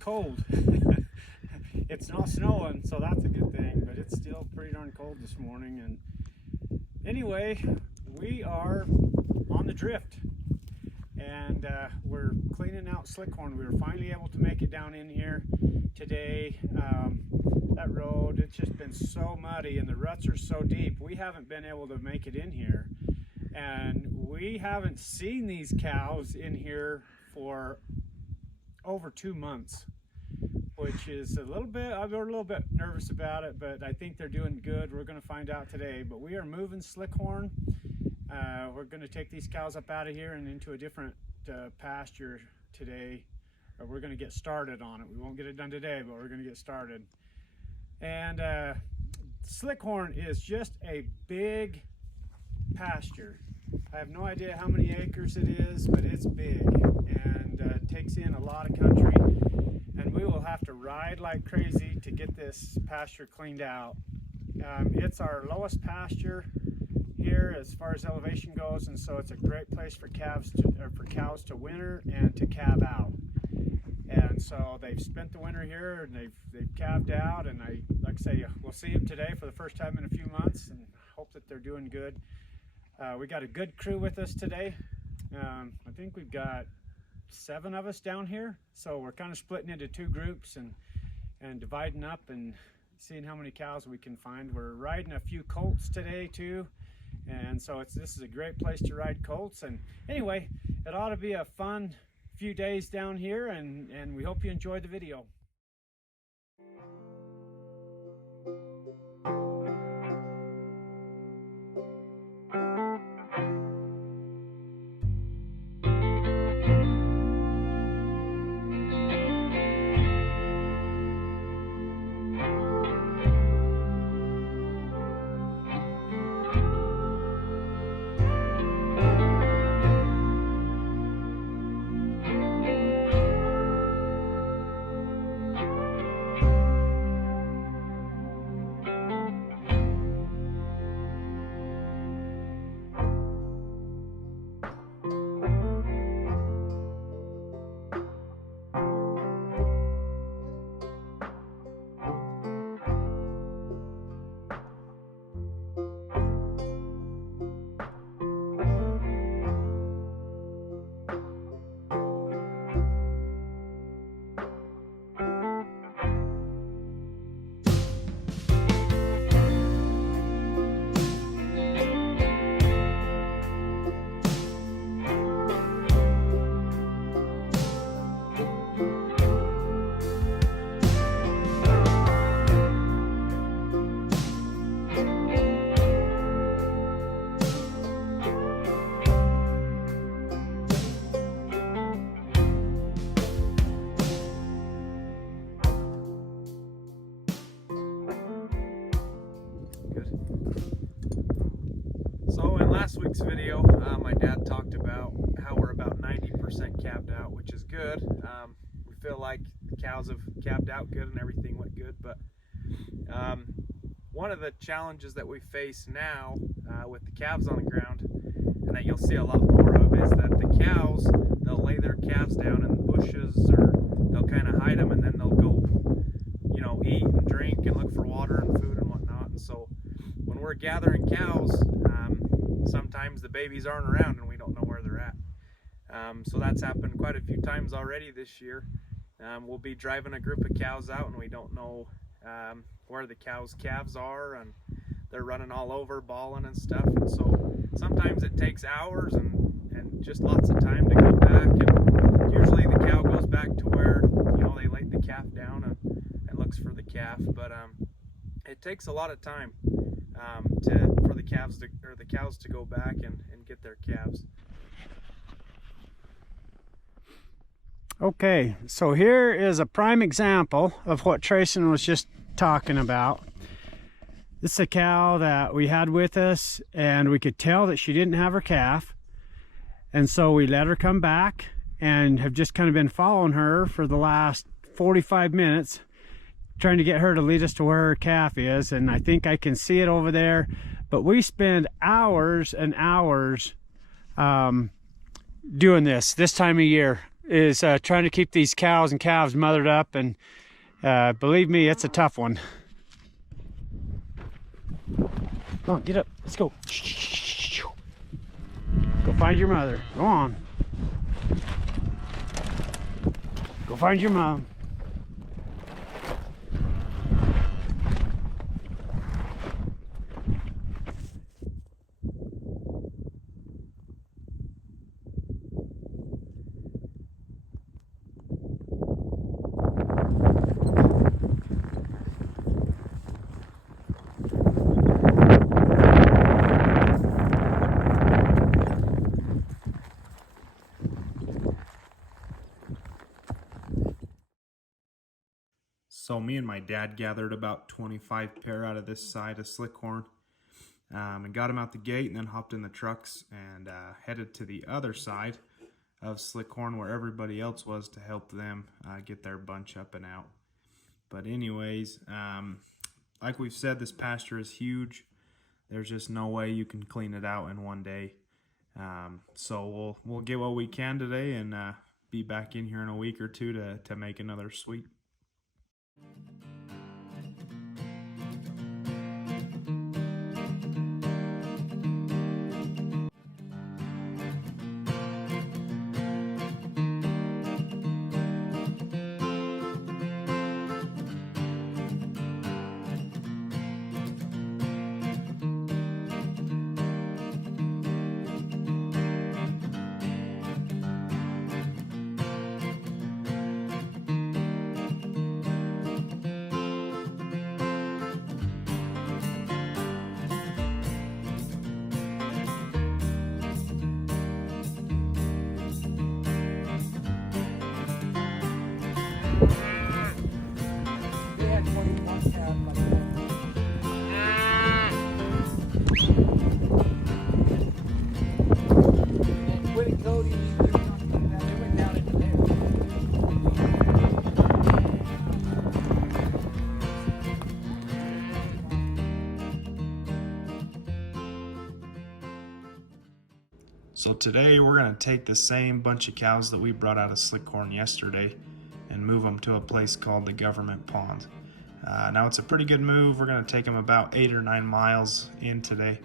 cold. It's not snowing, so that's a good thing, but it's still pretty darn cold this morning. And anyway, we are on the drift, and we're cleaning out Slickhorn. We were finally able to make it down in here today. That road, it's just been so muddy and the ruts are so deep. We haven't been able to make it in here, and we haven't seen these cows in here for over 2 months, which is a little bit, I'm a little bit nervous about it, but I think they're doing good. We're going to find out today. But we are moving Slickhorn. We're going to take these cows up out of here and into a different pasture today. We're going to get started on it. We won't get it done today, but we're going to get started. And Slickhorn is just a big pasture. I have no idea how many acres it is, but it's big and takes in a lot of country. And we will have to ride like crazy to get this pasture cleaned out. It's our lowest pasture here as far as elevation goes, and so it's a great place for cows to winter and to calve out. And so they've spent the winter here, and they've calved out, and like I say, we'll see them today for the first time in a few months, and hope that they're doing good. We got a good crew with us today. I think we've got 7 of us down here, so we're kind of splitting into 2 groups and dividing up and seeing how many cows we can find. We're riding a few colts today too, and so this is a great place to ride colts. And anyway, it ought to be a fun few days down here, and we hope you enjoyed the video. So in last week's video, my dad talked about how we're about 90% calved out, which is good. We feel like the cows have calved out good and everything went good, but one of the challenges that we face now with the calves on the ground, and that you'll see a lot more of, is that the cows, they'll lay their calves down in the bushes, or they'll kind of hide them, and then they'll go, you know, eat and drink and look for water and food and whatnot. And so when we're gathering cows, sometimes the babies aren't around and we don't know where they're at. So that's happened quite a few times already this year. We'll be driving a group of cows out and we don't know where the calves are, and they're running all over, bawling and stuff. And so sometimes it takes hours and just lots of time to go back, and usually the cow goes back to where, you know, they laid the calf down and looks for the calf. But it takes a lot of time for the cows to go back and get their calves. Okay, so here is a prime example of what Trayson was just talking about. This is a cow that we had with us, and we could tell that she didn't have her calf, and so we let her come back and have just kind of been following her for the last 45 minutes, trying to get her to lead us to where her calf is. And I think I can see it over there, but we spend hours and hours doing this time of year. is trying to keep these cows and calves mothered up, and believe me, it's a tough one. Come on, get up. Let's go. Go find your mother. Go on. Go find your mom. So me and my dad gathered about 25 pair out of this side of Slickhorn and got them out the gate, and then hopped in the trucks and headed to the other side of Slickhorn where everybody else was to help them get their bunch up and out. But anyways, like we've said, this pasture is huge. There's just no way you can clean it out in one day. So we'll get what we can today and be back in here in a week or two to make another sweep. So today we're going to take the same bunch of cows that we brought out of Slickhorn yesterday and move them to a place called the Government Pond. Now it's a pretty good move. We're going to take them about 8 or 9 miles in today.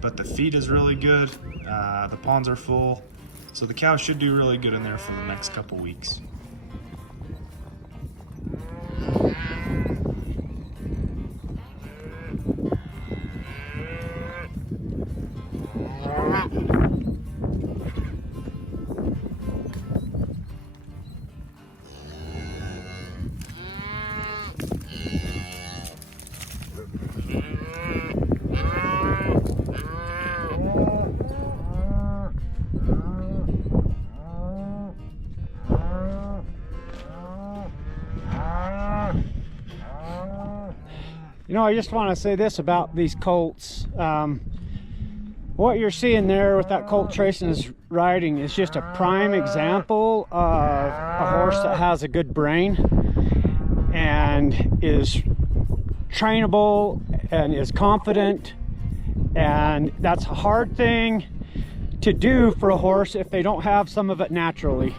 But the feed is really good. The ponds are full. So the cows should do really good in there for the next couple weeks. You know, I just want to say this about these colts. What you're seeing there with that colt Trayson is riding is just a prime example of a horse that has a good brain and is trainable and is confident, and that's a hard thing to do for a horse if they don't have some of it naturally.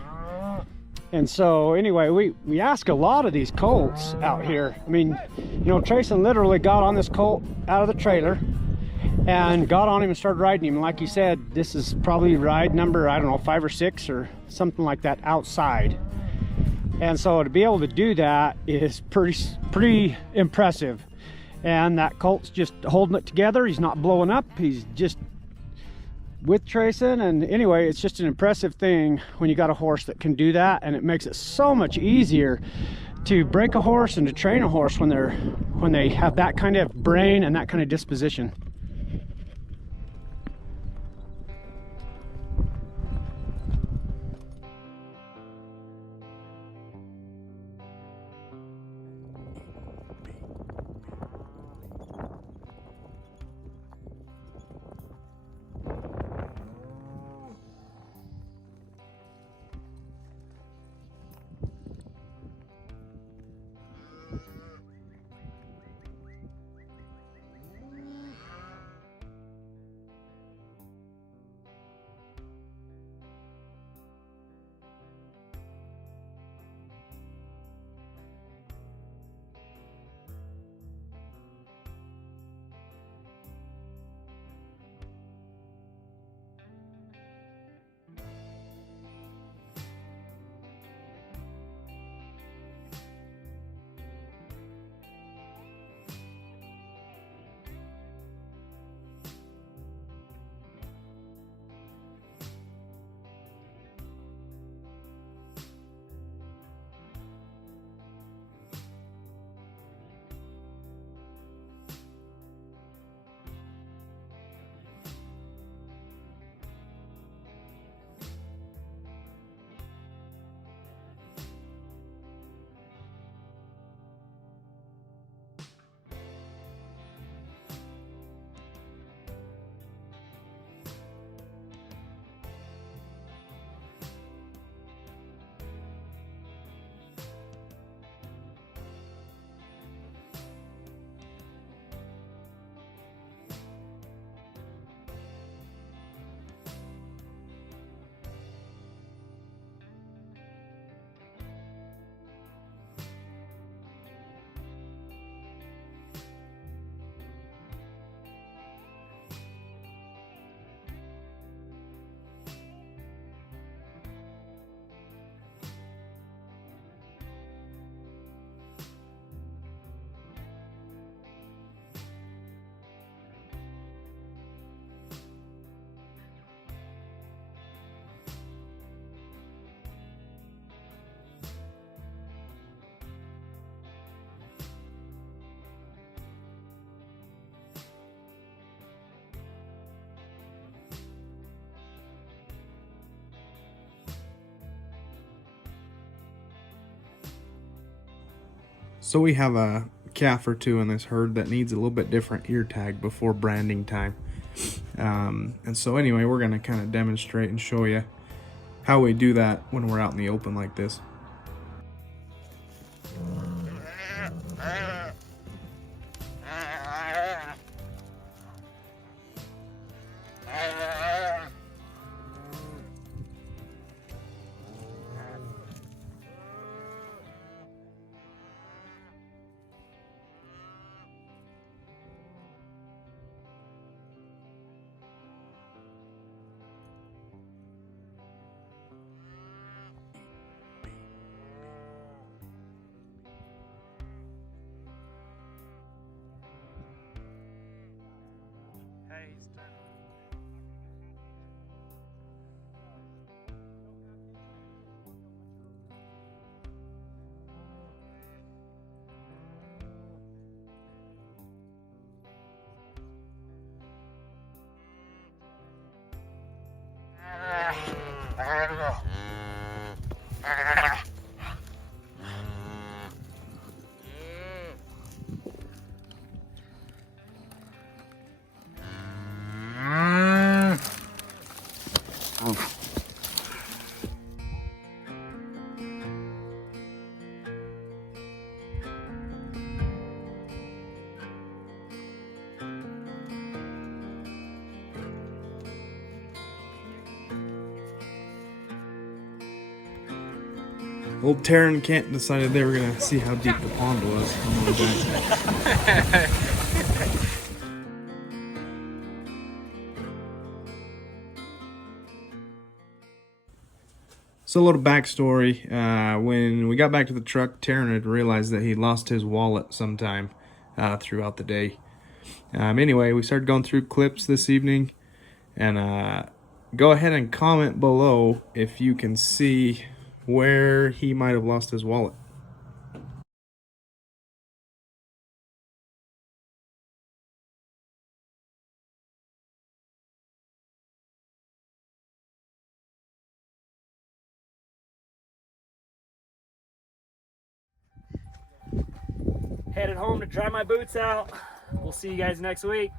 And so anyway, we ask a lot of these colts out here. I mean, you know, Trayson literally got on this colt out of the trailer and got on him and started riding him. And like you said, this is probably ride number, I don't know, 5 or 6 or something like that outside. And so to be able to do that is pretty impressive. And that colt's just holding it together. He's not blowing up. He's just with Trayson. And anyway, it's just an impressive thing when you got a horse that can do that, and it makes it so much easier to break a horse and to train a horse when they have that kind of brain and that kind of disposition. So we have a calf or two in this herd that needs a little bit different ear tag before branding time. And so anyway, we're going to kind of demonstrate and show you how we do that when we're out in the open like this. Old Terron and Kent decided they were going to see how deep the pond was on the way back. So a little backstory. When we got back to the truck, Terron had realized that he lost his wallet sometime throughout the day. Anyway, we started going through clips this evening, and go ahead and comment below if you can see where he might have lost his wallet. Headed home to dry my boots out. We'll see you guys next week.